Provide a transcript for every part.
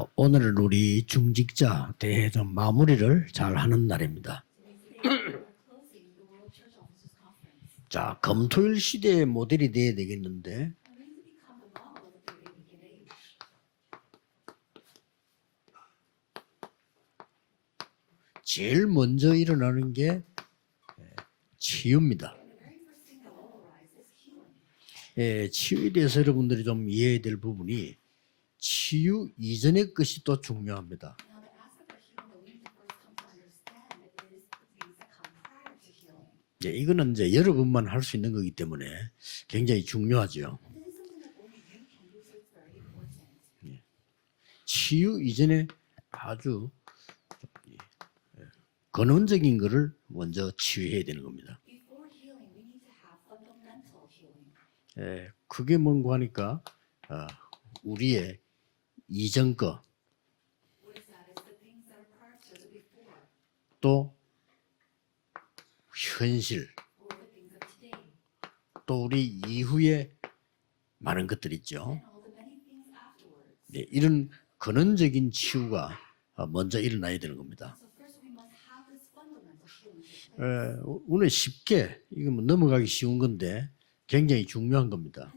어, 오늘은 우리 중직자 대회전 마무리를 잘 하는 날입니다. 자, 검토일 시대의 모델이 돼야 되겠는데 제일 먼저 일어나는 게 예, 치유입니다. 예, 치유에 대해서 여러분들이 좀 이해해야 될 부분이 치유 이전의 것이 또 중요합니다. 예, 이거는 이제 여러분만 할 수 있는 거기 때문에 굉장히 중요하죠. 예. 치유 이전에 아주 예, 근원적인 것을 먼저 치유해야 되는 겁니다. 예, 그게 뭔가 하니까 어, 우리의 이전 거, 또 현실, 또 우리 이후에 많은 것들 있죠. 네, 이런 근원적인 치유가 어, 먼저 일어나야 되는 겁니다. 에, 오- 오늘 쉽게 이거 뭐 넘어가기 쉬운 건데 굉장히 중요한 겁니다.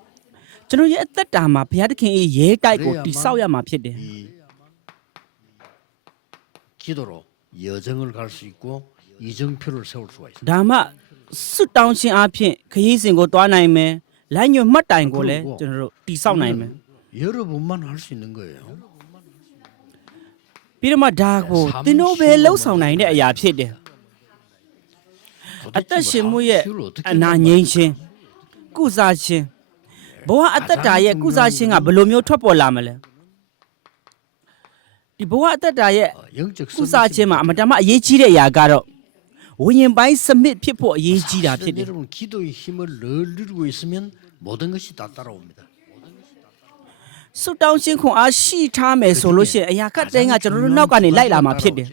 ကျွန်တော်ရဲ့အသက်တာမှာဘုရားသခင်ရဲ့ရဲတိုက်ကိုတိဆောက်ရမှာဖြစ်တယ် 이 기도로 여정을 갈 수 있고 이정표를 세울 수가 있습니다. ဒါမှဆုတောင်းခြင်းအဖြစ်ခရီးစဉ်ကိုတွားနိုင်မယ်လမ်းညွှန်မှတ်တိုင်ကိုလည်းကျွန်တော်တို့တိဆောက်နိုင်မယ် 여러분만 할 수 있는 거예요. ပြီးတော့မှဒါကိုသင်တို့ပဲလှုပ်ဆောင်နိုင်တဲ့အရာဖြစ်တယ် အ 도대체 သက်ရှင် 뭐 မှုရဲ့ 치유를 어떻게 အနာငြိမ်းခြင်းကုစားခြင်း ဘဝအတ္တတာရဲ့ကုစားရှင်ကဘယ်လိုမျိုးထွက်ပေါ်လာမလဲဒီဘဝအတ္တတာရဲ့ကုစားရှင်မှာအမတမအရေးကြီးတဲ့အရာကတော့ဝိညာဉ်ပိုင်းစမစ်ဖြစ်ဖို့အရေးကြီးတာဖြစ်တယ်ဆူတောင်းရှင်ခွန်အားရှိထားမယ်ဆိုလို့ရှိရင်အရာကတိုင်းကကျွန်တော်တို့နောက်ကနေလိုက်လာမှာဖြစ်တယ်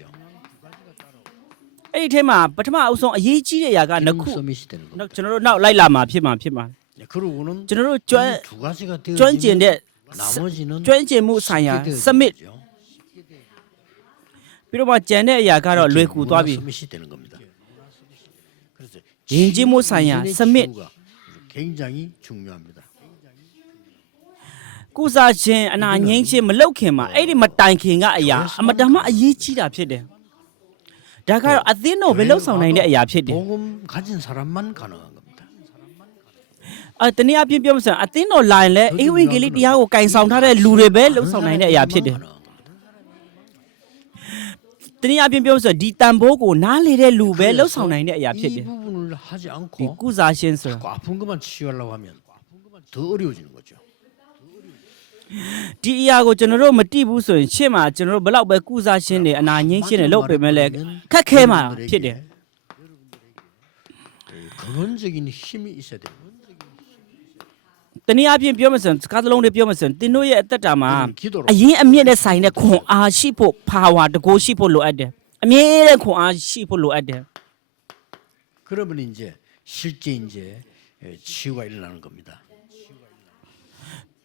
အဲ့ဒီထဲမှာပထမအဦးဆုံးအရေးကြီးတဲ့အရာကနှစ်ခုကျွန်တော်တို့နောက်လိုက်လာမှာဖြစ်မှာဖြစ်မှာ ကျွန်တော်တို့ကျွမ်းကျွမ်းကျင်တဲ့ကျွမ်းကျင်မှုဆိုင်ရာ summit ပြီးတော့မှကျန်တဲ့အရာကတော့လွယ်ကူသွားပြီယဉ်ကျေးမှုဆိုင်ရာ summit ကုစားခြင်းအနာငိမ့်ခြင်းမလောက်ခင်မှာအဲ့ဒီမတိုင်ခင်ကအရာအမတမအရေးကြီးတာဖြစ်တယ်ဒါကတော့အသင်းတော်ပဲလှုပ်ဆောင်နိုင်တဲ့အရာဖြစ်တယ် အဲတနည်းအားဖြင့်ပြောမှဆိုရင်အသင်းတော်လာရင်လည်းအေဝံဂေလိတရားကိုကင်ဆောင်ထားတဲ့လူတွေပဲလှုပ်ဆောင်နိုင်တဲ့အရာဖြစ်တယ် 가능한 겁니다. တနည်းအားဖြင့်ပြောမှဆိုရင်ဒီတန်ဖိုးကိုနားလေတဲ့လူပဲလှုပ်ဆောင်နိုင်တဲ့အရာဖြစ်တ 이 ယ် 부분을 하지 ဒီ 않고 ကုစားခြင်းဆိုတာ 자꾸 아픈 것만 치유하려고 하면 더 어려워지는 거죠. ဒီအရာကိုကျွန်တော်တို့မတိဘူးဆိုရင်ရှေ့မှာကျွန်တော်တို့ဘလောက်ပဲကုစားခြင်းတွေအနာငြိမ်းခြင်းတွေလုပ်ပေမဲ့လည်းခက်ခဲမှာဖြစ်တယ် 근원적인 힘이 있어야 됩니다. တနည်းအားဖြင့်ပြောမှဆိုရင်စကားသလုံးတွေပြောမှဆိုရင်သင်တို့ရဲ့အသက်တာမှာ 기도로 အရင်အမြင့်နဲ့ဆိုင်တဲ့ခွန်အားရှိဖို့ power တကိုးရှိဖို့လိုအပ်တယ်အမြင့်တဲ့ခွန်အားရှိဖို့လိုအပ်တယ် 그러면 이제 실제 이제 예, 치유가 일어나는 겁니다.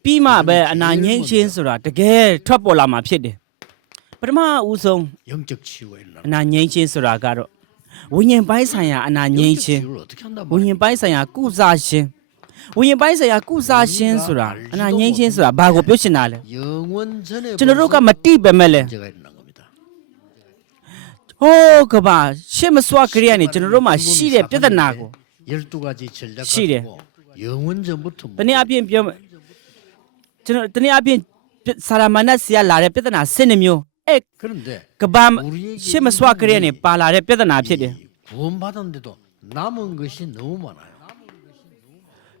ပြီးမှပဲအနာငြိမ်းခြင်းဆိုတာတကယ်ထွက်ပေါ်လာမှာဖြစ်တယ်ပထမဦးဆုံး 영적 치유가 일어나는 အနာငြိမ်းခြင်းဆိုတာကတော့ဝိညာဉ်ပိုင်းဆိုင်ရာအနာငြိမ်း 영적 ခြင်း 치유를 어떻게 한단 ဝိညာ 말이에요? ဉ်ပိုင်းဆိုင်ရာကုစားခြင်း ဝိရင်ပိုင်းဆိုင်ရာကုစားရှင်ဆိုတာအနာငိမ့်ချင်းဆိုတာဘာကိုပြောချင်တာလဲကျွန်တော်တို့ကမတိပဲမဲ့လဲဟိုးကဘာရှေ့မစွာခရီးကနေကျွန်တော်တို့မှာရှိတဲ့ပြဿနာကိုရှိတယ်တနည်းအပြင်ပြောကျွန်တော်တနည်းအပြင်ဆာရာမနတ်ဆီကလာတဲ့ပြဿနာ၁၂မျိုးအဲကဘာရှေ့မစွာခရီးကနေပါလာတဲ့ပြဿနာဖြစ်တယ်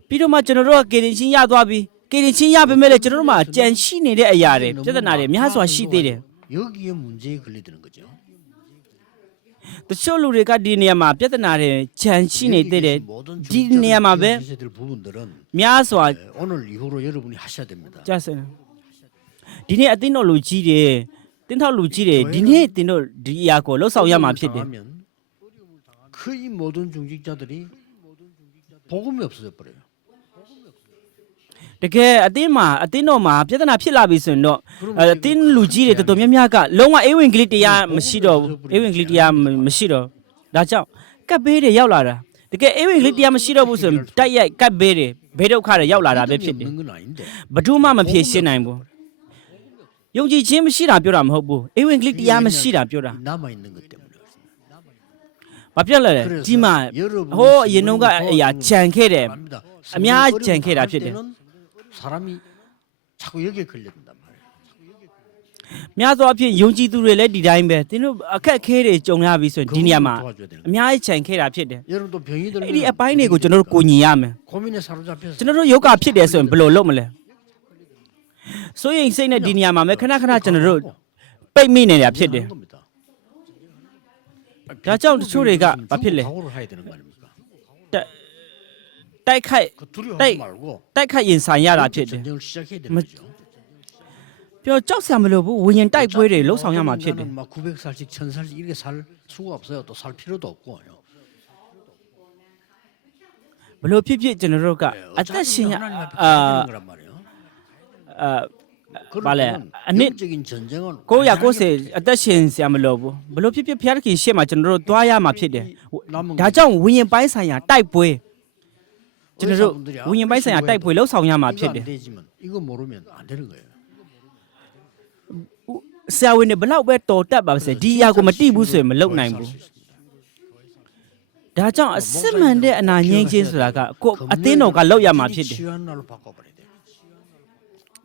ပြီးတော့မှကျွန်တော်တို့ကကေရင်ချင်းရသွားပြီက ကေရင်ချင်းရပါမဲ့လေကျွန်တော်တို့မှာကြံရှိနေတဲ့အရာတွေပြဿနာတွေများစွာရှိသေးတယ် 여기에 문제에 걸리드는 거죠. တချို့လူတွေကဒီနေရာမှာပြဿနာတွေကြံရှိနေသေးတယ်ဒီနေရာမှာပဲ 될 부분들은 များစွာ 오늘 이후로 여러분이 하셔야 됩니다. ကြဆင်ဒီနေ့အသင်းတော်လူကြီးတွေတင်းထောက်လူကြီးတွေဒီနေ့တင်းတို့ဒီအရာကိုလှုပ်ဆောင်ရမှာဖြစ်တယ် 당하면 거의 모든 중직자들이 복음이 없어져 버려요. တကယ်အတင်းမှာအတင်းတော့မှာပြဿနာဖြစ်လာပြီဆိုရင်တော့အတင်းလူကြီးတွေတော်တော်များများကလုံးဝအေးဝင်ကလေးတရားမရှိတော့ဘူးအေးဝင်ကလေးတရားမရှိတော့ဒါကြောင့်ကပ်ဘေးတွေရောက်လာတာတကယ်အေးဝင်ကလေးတရားမရှိတော့ဘူးဆိုရင်တိုက်ရိုက်ကပ်ဘေးတွေဘေးဒုက္ခတွေရောက်လာတာပဲဖြစ်တယ်ဘဒုမှမဖြေရှင်းနိုင်ဘူးယုံကြည်ခြင်းမရှိတာပြောတာမဟုတ်ဘူးအေးဝင်ကလေးတရားမရှိတာပြောတာဘာပြလဲဒီမှာဟိုအရင်တုန်းကအရာခြံခဲ့တယ်အများခြံခဲ့တာဖြစ်တယ် 사람이 자꾸 여기에 걸려든단 말이에요. များသောအားဖြင့်ယုံကြည်သူတွေလည်းဒီတိုင်းပဲသင်တို့အခက်အခဲတွေကြုံရပြီဆိုရင်ဒီနေရာမှာ 도와줘야 되는 အများကြီးခြံခဲ့တာဖြစ်တယ် 거예요. 여러분도 병이 들면 အဲ့ဒီအပိုင်းတွေကိုကျွန်တော်တို့ကိုညီရမယ် 고민에 사로잡혀서 ကျွန်တော်တို့ယောဂဖြစ်တယ်ဆိုရင်ဘယ်လိုလုပ်မလဲဆိုရင်စိတ်နဲ့ဒီနေရာမှာပဲခဏခဏကျွန်တော်တို့ပိတ်မိနေတာဖြစ်တယ် 하는 겁니다. ဒါကြောင့်တချို့တွေကဘာဖြစ်လဲ 각오를 해야 되는 거 아닙니까? တို တိုက်ခိုက်တိုက်တိုက်ခိုက်ရင်ဆိုင်ရတာဖြစ်တယ်ပြောကြောက်စရာမလိုဘူးဝิญဉ်တိုက်ပွဲတွေလှုပ်ဆောင်ရမှာဖြစ်တယ်ဘလို့ဖြစ်ဖြစ်ကျွန်တော်တို့ကအသက်ရှင်ရအာအာဘာလဲအနစ်ကိုရကိုစေအသက်ရှင်ဆရာမလို့ဘူးဘလို့ဖြစ်ဖြစ်ဘုရားခင်ရှေ့မှာကျွန်တော်တို့သွားရမှာဖြစ်တယ်ဒါကြောင့်ဝิญဉ်ပိုင်းဆိုင်ရာတိုက်ပွဲ ကျွန်တော်တို့ဝိညာဉ်ပိုက်ဆိုင်ရာတိုက်ပွဲလှုပ်ဆောင်ရမှာဖြစ်တယ်ဆရာဝန်တွေဘလောက်ပဲတော်တက်ပါစေဒီအရာကိုမတိဘူးဆိုရင်မလုပ်နိုင်ဘူးဒါကြောင့်အစစ်မှန်တဲ့အနာငြိမ်းခြင်းဆိုတာကကိုအသင်းတော်ကလောက်ရမှာဖြစ်တယ်။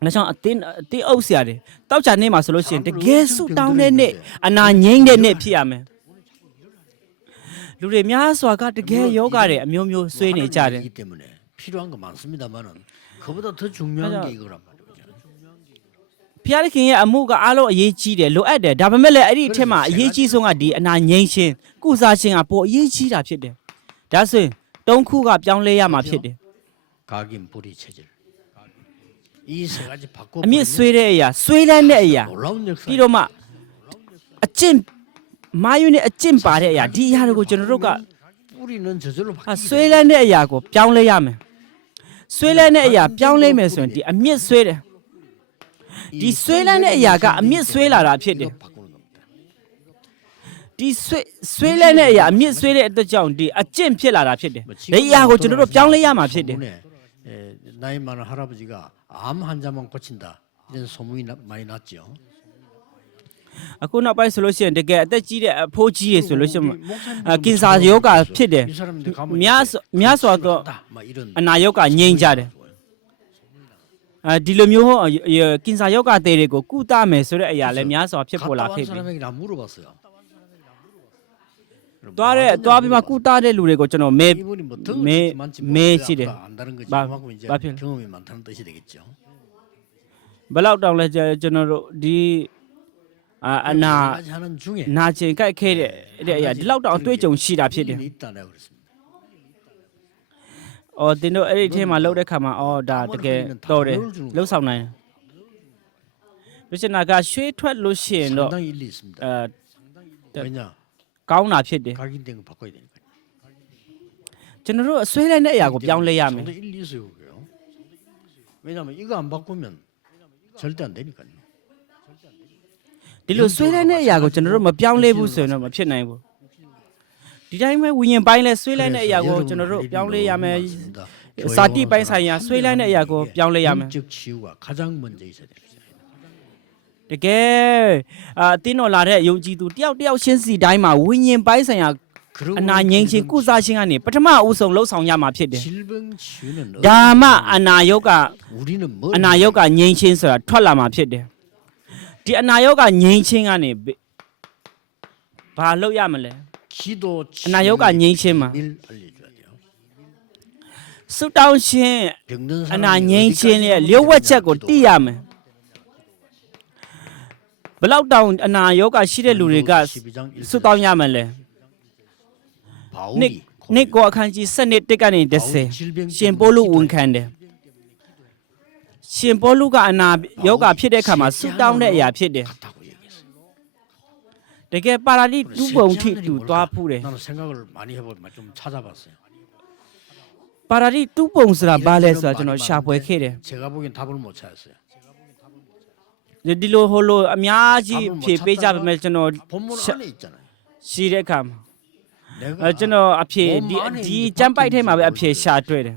ဒါကြောင့်အသင်းအသင်းအုပ်ဆရာတွေတောက်ချာနေမှာဆိုလို့ရှိရင်တကယ်ဆူတောင်းတဲ့နေ့အနာငြိမ်းတဲ့နေ့ဖြစ်ရမယ် လူတွေများစွာကတကယ်ယောဂတွေအမျိုးမျိုးဆွေးနေကြတယ် 하나님이기 때문에 필요한 거 많습니다만은 그보다 더 중요한 맞아. 게 이거란 말이죠. ဖျားသခင်ရဲ့အမှုကအားလုံးအရေးကြီးတယ်လိုအပ်တယ်ဒါပေမဲ့လည်းအဲ့ဒီအထက်မှာအရေးကြီးဆုံးကဒီအနာငြိမ်းခြင်းကုစားခြင်းကပိုအရေးကြီးတာဖြစ်တယ်ဒါဆိုရင်တုံးခုကပြောင်းလဲရမှာဖြစ်တယ် 각인 불이 체질. 이 세 가지 바꿔 အမြင့်ဆွေးတဲ့အရာဆွေးလန်းတဲ့အရာ 놀라운 역사. ပြီးတော့မှအကျင့် မာယူနဲ့အကျင့်ပါတဲ့အရာဒီအရာတွေကိုကျွန်တော်တို့က 뿌리는 저절로 အာ 바뀌게 ဆွေးလန်းတဲ့အရာကိုပြောင်းလဲရမယ်ဆွေးလန်းတဲ့အရာပြောင်းလဲမယ်ဆိုရင်ဒီအမြင့်ဆွေးတယ် 이 이 쇠라는 애야가 아미 쇠라라 피해돼. 이거 바꾸는 겁니다. ဒီဆွေးဆွေးလန်းတဲ့အရာအမြင့်ဆွေးတဲ့အတွက်ကြောင့်ဒီအကျင့်ဖြစ်လာတာဖြစ်တယ် 뭐 ဒီအရာကိုကျွန်တော်တို့ပြောင်းလဲရမှာဖြစ်တယ် 소문에, 에, 나이 많은 할아버지가 암 환자만 고친다 이런 소문이 나, 많이 났죠. အခုနောက်ပိုင်းဆိုလို့ရှိရင်တကယ်အသက်ကြီးတဲ့အဖိုးကြီးရေဆိုလို့ရှိရင်ကင်ဆာယောဂါဖြစ်တယ်မြတ်မြတ်စွာသောအနာယောဂါငြိမ်းကြတယ်အဲဒီလိုမျိုးကင်ဆာယောဂါတဲ့တွေကိုကုသမယ်ဆိုတဲ့အရာလည်းများစွာဖြစ်ပေါ်လာခဲ့ပြီတွားတဲ့တွားပြီးမှကုသတဲ့လူတွေကိုကျွန်တော်မဲမဲမဲရှိတယ်ဘာဘာဖြစ်လဲဘလောက်တောင်လဲကျွန်တော်တို့ဒီ အာအနာ 여러 가지 하는 중에 နာကျင်ကြိုက်ခဲတဲ့တဲ့အရာဒီလောက်တောင်အတွေ့အကြုံရှိတာဖြစ်တယ် 일리는 있다 내가 그랬습니다. ။အော်တင်တို့အဲ့ဒီအထဲမှာလောက်တဲ့ခါမှာအော်ဒါတကယ်တော့တယ်လှုပ်ဆောင်နိုင်တယ်။ပြချနာကရွှေထွက်လို့ရှိရင်တော့ 상당히 일리 있습니다. အဲ 왜냐 ကောင်းတာဖြစ်တယ် 각인된 거 바꿔야 되니까. ကျွန်တော်တို့အဆွဲလိုက်တဲ့အရာကိုပြောင်းလဲရမယ် 상당히 일리 있어요 그게요. 왜냐면 이거 안 바꾸면 절대 안 되니까요. ဒီလိုဆွေးလဲတဲ့အရာကိုကျွန်တော်တို့မပြောင်းလဲဘူးဆိုရင်တော့မဖြစ်နိုင်ဘူးဒီတိုင်းပဲဝิญဉ်ပိုင်းလဲဆွေးလဲတဲ့အရာကိုကျွန်တော်တို့ပြောင်းလဲရမယ်စာတိပိုင်းဆိုင်ရာဆွေးလဲတဲ့အရာကိုပြောင်းလဲရမယ်တကယ်အတင်းတော်လာတဲ့ယုံကြည်သူတယောက်တယောက်ချင်းစီတိုင်းမှာဝิญဉ်ပိုင်းဆိုင်ရာအနာငြိမ်းခြင်းကုစားခြင်းကနေပထမအဦးဆုံးလှုပ်ဆောင်ရမှာဖြစ်တယ်။ဒါမှအနာယောဂအနာယောဂငြိမ်းခြင်းဆိုတာထွက်လာမှာဖြစ်တယ်။ ဒီအနာရောဂါငြိမ်းချင်းကနေဘာလုပ်ရမလဲအနာရောဂါငြိမ်းချင်းမှာဆူတောင်းခြင်းအနာငြိမ်းခြင်းရဲ့လျှို့ဝှက်ချက်ကိုသိရမယ်ဘလောက်တောင်အနာရောဂါရှိတဲ့လူတွေကဆူတောင်းရမလဲနိနိကောအခန်းကြီး7ကနေ10ရှင်ပိုးလို့ဝန်ခံတယ် ရှင်ပေါလုကအနာယောဂါဖြစ်တဲ့အခါမှာဆူတောင်းတဲ့အရာဖြစ်တယ်တကယ်ပါရာလိဒူပုံထိတူသွားဖူးတယ်ပါရာလိဒူပုံဆိုတာဘာလဲဆိုတာကျွန်တော်ရှာဖွေခဲ့တယ်ဒီလိုဟိုလိုအများကြီးဖြေပေးကြပါမယ်ကျွန်တော်ရှိတဲ့အခါမှာအဲကျွန်တော်အဖြေဒီဒီကျမ်းပိုက်ထဲမှာပဲအဖြေရှာတွေ့တယ်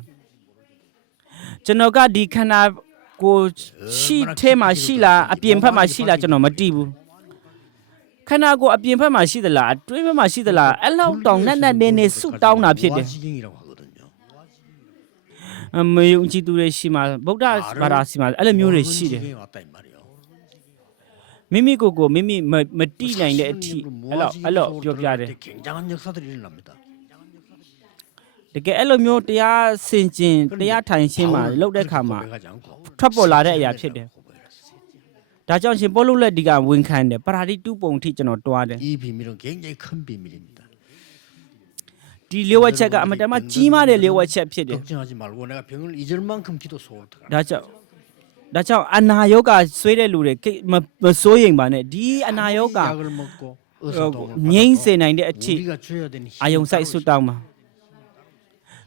ကျွန်တော်ကဒီခန္ဓာ ကိုရှိထဲမှာရှိလားအပြင်ဘက်မှာရှိလားကျွန်တော်မသိဘူးခန္ဓာကိုယ်အပြင်ဘက်မှာရှိသလားအတွင်းဘက်မှာရှိသလားအဲ့လောက်တောင်နက်နက်နေနေဆုတောင်းတာဖြစ်တယ်အမယုံကြည်သူတွေရှိမှာဗုဒ္ဓဘာသာရှိမှာအဲ့လိုမျိုးတွေရှိတယ်မိမိကိုယ်ကိုမိမိမတိနိုင်တဲ့အထိအဲ့လောက်အဲ့လောက်ပြောပြတယ် တကယ်အဲ့လိုမျိုးတရားဆင်ကျင်တရားထိုင်ရှင်းမှာလုပ်တဲ့ခါမှာထွက်ပေါ်လာတဲ့အရာဖြစ်တယ်။ဒါကြောင့်ရှင်ပေါလုလက်ဒီကဝန်ခံတယ်ပရာတိတုပုံထိကျွန်တော်တွားတယ်။ဒီလေဝက်ချက်ကအမတမကြီးမားတဲ့လေဝက်ချက်ဖြစ်တယ်။ဒါကြောင့်ဒါကြောင့်အနာယောဂဆွေးတဲ့လူတွေမစိုးရိမ်ပါနဲ့ဒီအနာယောဂငြိမ့်စေနိုင်တဲ့အထိအာယုံဆိုင်ဆွတ်တောင်းပါ။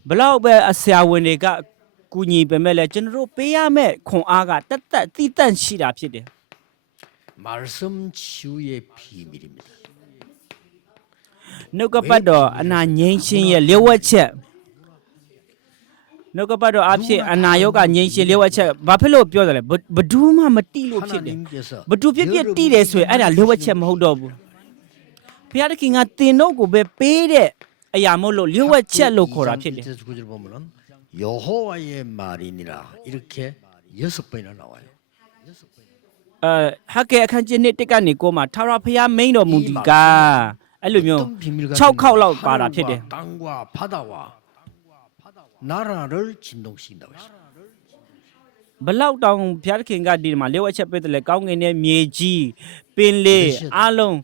ဘလောက်ပဲအဆရာဝန်တွေကကူညီပေမဲ့လည်းကျွန်တော်တို့ပေးရမယ့်ခွန်အားကတက်တက်တိတန့်ရှိတာဖြစ်တယ် 말씀 치유의 비밀입니다. နှုတ်ကပတ်တော်အနာငြိမ်းခြင်းရဲ့လျှို့ဝှက်ချက်နှုတ်ကပတ်တော်အဖြစ်အနာယောဂငြိမ်းခြင်းလျှို့ဝှက်ချက်ဘာဖြစ်လို့ပြောတယ်လဲဘဘဒူးမှမတိလို့ဖြစ်တယ် 하나님께서 ဘသူဖြစ်ဖြစ်တိတယ်ဆိုရင်အဲ့ဒါလျှို့ဝှက်ချက်မဟုတ်တော့ဘူးဘုရားသခင်ကတင်တော့ကိုပဲပေးတဲ့ အရာမဟုတ်လို့လျှို့ဝှက်ချက်လို့ခေါ်တာဖြစ်တယ် 1절 9절 보면은 여호와의 말이니라 이렇게 여섯 번이나 나와요. အဲဟကဲအခန်းကြီး1တက်ကနေကိုမှာထာဝရဘုရားမိန်တော်မူဒီကအဲ့လိုမျိုး 어떤 비밀 같은 6ခေါက်လောက်ပါတာဖြစ်တယ် 하늘과 땅과 바다와 나라를 진동시킨다고 했어요. ဘလောက်တောင်ဘုရားသခင်ကဒီမှာလျှို့ဝှက်ချက်ပေးတယ်လေကောင်းကင်နဲ့မြေကြီးပင်လေအားလုံးအဲ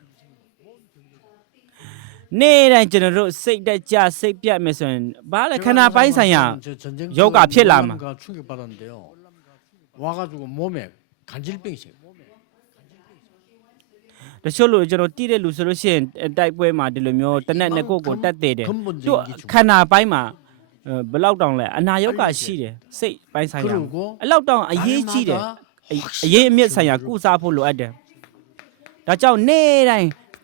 နေ့တိုင်းကျွန်တော်တို့စိတ်တက်ကြစိတ်ပြတ်မယ်ဆိုရင်ဘာလဲခန္ဓာပိုင်းဆိုင်ရာ 저 전쟁 요가 필라마. 충격 받았는데요. 와가지고 몸에 간질병이 생겨. တချို့လူကျွန်တော်တိတဲ့လူဆိုလို့ရှိရင်တိုက်ပွဲမှာဒီလိုမျိုးတနက်နှစ်ကိုကိုတက်သေးတယ်သူခန္ဓာပိုင်းမှာဘလောက်တောင်လဲအနာရောဂါရှိတယ်စိတ်ပိုင်းဆိုင်ရာ 그리고 အဲ့လောက်တောင်အရေးကြီးတယ် 날마다 အအရေးအမြင့်ဆိုင်ရာကုစားဖို့လိုအပ်တယ်ဒါကြောင့်နေ့တိုင်း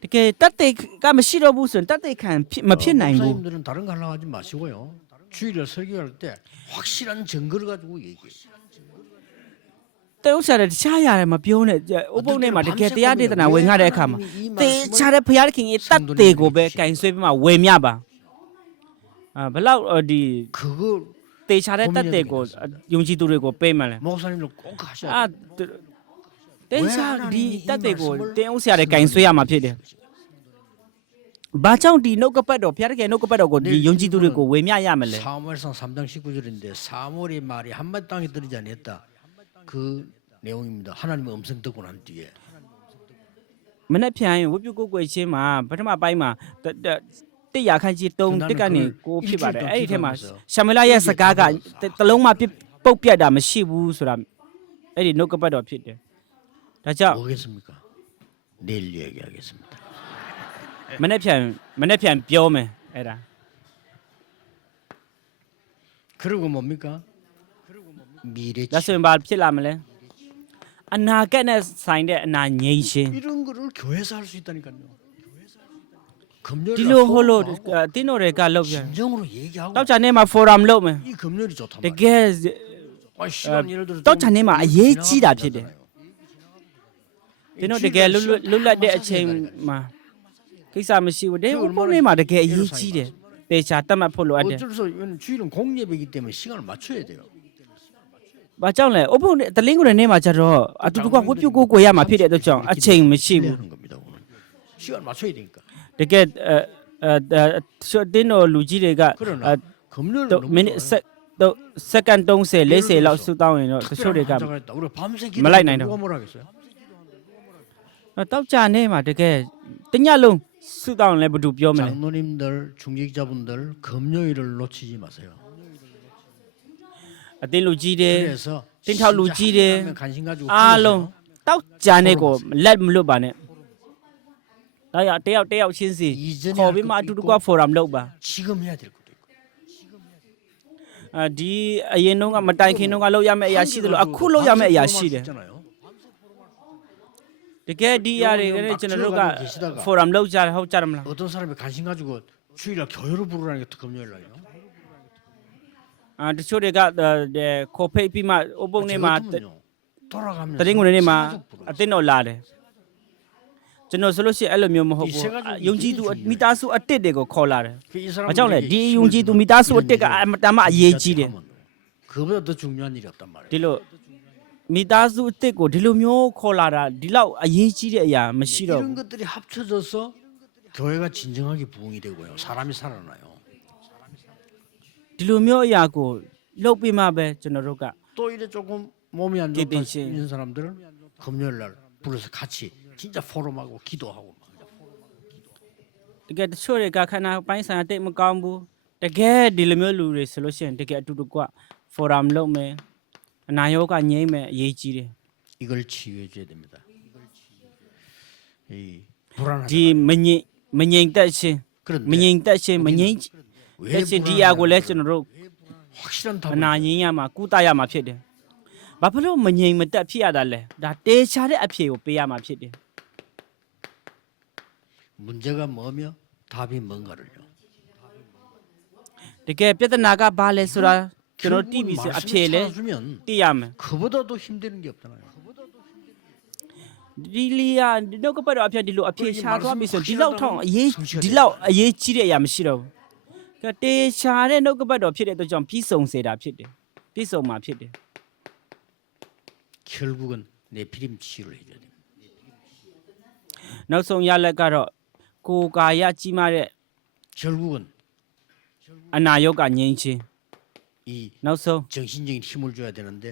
이렇게 따뜻히 까면 싫어 보선 따뜻히 칸막 피나 있고. 목사님들은 다른 거 하려고 하지 마시고요. 주일을 설교할 때 확실한 증거를 가지고 얘기해요. 때우셔 차야 막 비오네 오보네 막 이렇게 돼야 되나 웬가래 가마. 때 차래 부야킹이 따뜻히고 배 간수에 막 외냐 봐. 아, 별로 어디 그거 때 차래 따뜻히고 용지도르고 빼만 တေချာဒီတတ်သေးကိုတင်းဥစ္စာတွေကင်ဆွေးရမှာဖြစ်တယ်ဘာကြောင့်ဒီနှုတ်ကပတ်တော်ဘုရားသခင်နှုတ်ကပတ်တော်ကိုဒီယုံကြည်သူတွေကိုဝေမျှရမလဲ 사무엘상 3장 19절인데 사무엘의 말이 한마디 땅에 들리지 아니했다. 그 내용입니다. 하나님의 음성 듣고 난 뒤에 မနေ့ဖြန်ဝတ်ပြုကိုယ်ကိုယ်ချင်းမှာပထမပိုင်းမှာတတတစ်ရာခန့်ကြီး3တစ်ကနေကိုဖြစ်ပါတယ်အဲ့ဒီထဲမှာရှမလာရဲ့စကားကတလုံးမှပုတ်ပြတ်တာမရှိဘူးဆိုတာအဲ့ဒီနှုတ်ကပတ်တော်ဖြစ်တယ် ဒါကြောင့် 뭐겠습니까? 내일 얘기하겠습니다. မနေ့ဖြန်မနေ့ဖြန်ပြောမယ်အဲ့ဒါ 그리고 뭡니까? 미래 ဒါဆိုရင်ဘာဖြစ်လာမလဲအနာဂတ်နဲ့ဆိုင်တဲ့အနာငြိမ်းရှင် 이런 거를 교회에서 할 수 있다니까요. 금요일 ဒီလိုဟိုလိုအတင်းတော်တွေကလောက်ပြန် 진정으로 얘기하고 တောက်ချာနေမှာ forum လုပ်မယ် 이 금요일이 좋단 တ 말이에요. ကယ် 아, 시간 예를 들어서 또 자네만 좀 아예 지나가면 찌다 피대. 되잖아요. တင်းတော်တကယ်လွတ်လွတ်လွတ်လပ်တဲ့အချိန်မှာကိစ္စမရှိဘူးတဲ့ဘုံလေးမှာတကယ်အရေးကြီးတယ်တေချာတတ်မှတ်ဖို့လိုအပ်တယ် 어쩔 수 없어요. 주일은 공예배이기 때문에 시간을 맞춰야 돼요. ။ဘာကြောင့်လဲ။အဖို့တလင်းကိုနေမှာကြတော့အတူတူကဝတ်ပြုတ်ကိုကိုရမှာဖြစ်တဲ့အတွက်ကြောင့်အချိန်မရှိဘူး 하는 겁니다. 오늘. 시간 맞춰야 되니까. ။တကယ်အဲအဲရှော့တင်းတော်လူကြီးတွေက 그러나 အဲ 금요일 တော့မိနစ်ဆက်တော့စက္ကန့်30 40လောက်ဆူတောင်းရင်တော့တချို့တွေက 우리 밤새 말라이 기도 나이도. 누가 뭐라 하겠어요? တောက်ကြနေမှာတကယ်တညလုံးဆူတောင်းရင်လည်းဘယ်သူပြောမလဲ 장로님들, 중직자분들 금요일을 놓치지 마세요. ။အတင်းလူကြီးတွေ 그래서 띵 타올 루지래. 시작하면 관심 가지고 အားလုံး 끊으세요. တောက်ကြနေကိုလက်မလွတ်ပါနဲ့။ဒါရတယောက်တယောက်ချင်းစီ 이전에 ခေါ် 할 ပြီးမှအ 것도 တူတူ 있고 က forum လုပ်ပါ 지금 해야 될 것도 있고. အာဒီအရင်တော့ကမတိုင်ခင်တော့ကလောက်ရမယ့်အရာရှိတယ်လို့အခုလောက်ရမယ့်အရာရှိတယ် 있잖아요. တကယ်ဒီအရာတွေကလည်းကျွန်တော်တို့က 계시다가 forum လောက်ကြတယ်ဟုတ်ကြတယ်မလား 어떤 사람이 관심 가지고 주일날 교회로 부르라는 게 금요일 날이요. အာတချို့တွေကအဲခေါ်ဖိတ်ပြီးမှဥပုံနေမှာ 돌아가면 တရင်ကုန်နေမှာအတင်းတော်လာတယ်ကျွန်တော်ဆိုလို့ရှိရင်အဲ့လိုမျိုးမဟုတ်ဘူးယုံကြည်သူမိသားစုအတစ်တွေကိုခေါ်လာတယ် ။ဘာကြောင့်လဲဒီယုံကြည်သူမိသားစုအတက်ကအမတမ်းမအရေးကြီးတယ် 그보다 더 중요한 일이 없단 말이에요. ဒီလို မိသားစုအတက်ကိုဒီလိုမျိုးခေါ်လာတာဒီလောက်အရေးကြီးတဲ့အရာမရှိတော့ 이런 ဘူး 것들이 합쳐져서 교회가 진정하게 부흥이 되고요. 사람이 살아나요. ဒီလိုမျိုးအရာကိုလှုပ်ပြီးမှပဲကျွန်တော်တို့က 또 이래 조금 몸이 안 좋다 기대시. 있는 사람들은 금요일 날 불러서 같이 진짜 포럼하고 기도하고 막 တကယ်တချို့တွေကခန္ဓာပိုင်းဆိုင်ရာတိတ်မကောင်းဘူးတကယ်ဒီလိုမျိုးလူတွေဆိုလို့ရှိရင်တကယ်အတူတူက forum လုပ်မယ် အနာရောဂါငြိမ့်မယ်အရေးကြီးတယ် 이걸 치유해 줘야 됩니다. 이 불안하다. ဒီမငြိမ်မငြိမ်သက်ခြင်း 그런데 မငြိမ်သက်ခြင်းမငြိမ် 왜 သက်ခြင်းဒီအရာကိုလည်းကျွန်တော်တို့ 확실한 အ 답을 နာငြင်းရမှာကုသရမှာဖြစ်တယ်။ဘာဖြစ်လို့မငြိမ်မသက်ဖြစ်ရတာလဲ။ဒါတေချာတဲ့အဖြေကိုပေးရမှာဖြစ်တယ် 문제가 뭐며 답이 뭔가를요. ။တကယ်ပြဿနာကဘာလဲဆိုတာ ကျွန်တော်တိပြီဆိုအဖြေလဲ 주면 သိရမယ် 그보다도 힘드는 게 없잖아요. ။ဒီလီယာဒီတော့ကပတ်တော့အဖြေဒီလိုအဖြေရှာသွားပြီဆိုဒီလောက်ထောင်အရေးဒီလောက်အရေးကြီးတဲ့အရာမရှိတော့ဘူး။ကဲတေချာတဲ့နှုတ်ကပတ်တော်ဖြစ်တဲ့အတွက်ကြောင့်ပြီးဆုံးစေတာဖြစ်တယ်။ပြီးဆုံးမှာဖြစ်တယ် 결국은 내피림 치유를 해줘야 됩니다. ။နောက်ဆုံးရလက်ကတော့ကိုယ်ကာယကြီးမားတဲ့ 결국은 အနာရောဂါငြိမ်းခြင်း 이 နောက်ဆုံး 정신적인 힘을 줘야 되는데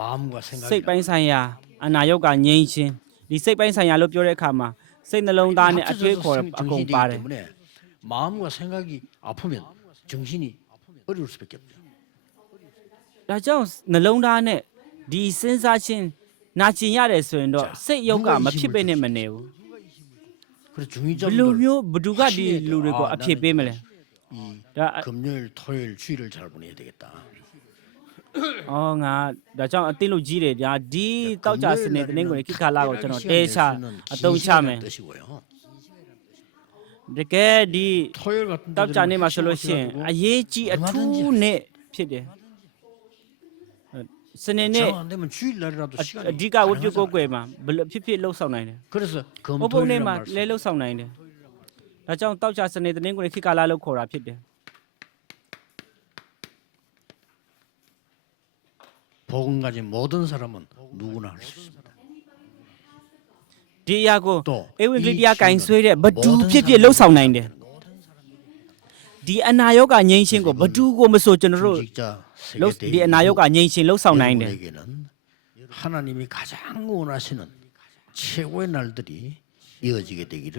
마음과 စိတ် 생각이 ပိုင်းဆိုင်ရာအနာရောဂါငြိမ်းခြင်းဒီစိတ်ပိုင်းဆိုင်ရာလို့ပြောတဲ့အခါမှာစိတ်နှလုံးသားနဲ့အတွေးခေါ်အကုန် 정신이 ပါတယ် 때문에 마음과 생각이 아프면 정신이 어려울 수밖에 없죠. ဒါကြောင့်နှလုံးသားနဲ့ဒီစဉ်းစားခြင်းနာကျင်ရတယ်ဆိုရင်တော့စိတ်ယောဂမဖြစ်ပဲနဲ့မနေဘူး 그래서 ဘယ်လို 중위자분들 မျိုးဘယ်သူကဒီလူတွေကိုအဖြစ်ပေးမလဲ 이 ဒါ 금요일, 토요일, 주일을 잘 보내야 되겠다. အော်ငါဒါကြောင့်အသိလူကြီးတွေဒါဒီတောက်ကြစနေတနင်္ဂနွေခိခါလာကိုကျွန်တော်တဲချအတုံးချမယ် 뜻이고요. တကယ်ဒီ 토요일 같은 တောက်ကြ 데는 နေမှာဆိုလို့ရှိရင် 핵심을 အရေးကြီးအထူးနဲ့ဖြစ်တယ်စနေနေ့ 정 안 되면 주일 날이라도 အ 시간이 အဓိကဝတ်ပြုကိုယ်ကွယ်မှာဘယ်လိုဖြစ်ဖြစ်လှုပ်ဆောင်နိုင်တယ် 그래서 ဘုံဘုံနဲ့ 금토일이란 မှာ 말씀 လဲလှုပ်ဆောင်နိုင်တယ် ဒါကြောင့်တောက်ကြစနေတနင်္ဂနွေခိကာလာလို့ခေါ်တာဖြစ်တယ် 복음 가진 모든 사람은 누구나 할 수 있습니다. ဒီအရာကို 또 အေဝံဂေလိ 이 တရားကင်ဆွဲတဲ့ဘဒူ 모든 ဖြစ်ဖြစ်လှုပ်ဆောင်နိုင်တယ် 사람들이 ဒီအနာရောဂါငြိမ်းချင်းကိုဘဒူကိုမဆိုကျွန်တော်တို့ 중직자 လှုပ် 세계 ဒီအနာရောဂါငြိမ်းချင်းလှုပ်ဆောင်နိုင်တယ် 여러분에게는 하나님이 가장 원하시는 최고의 날들이 이어지게 되기를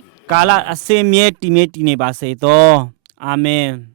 ကာလအစင်မြဲတည်မြဲတည်နေပါစေသောအာမင်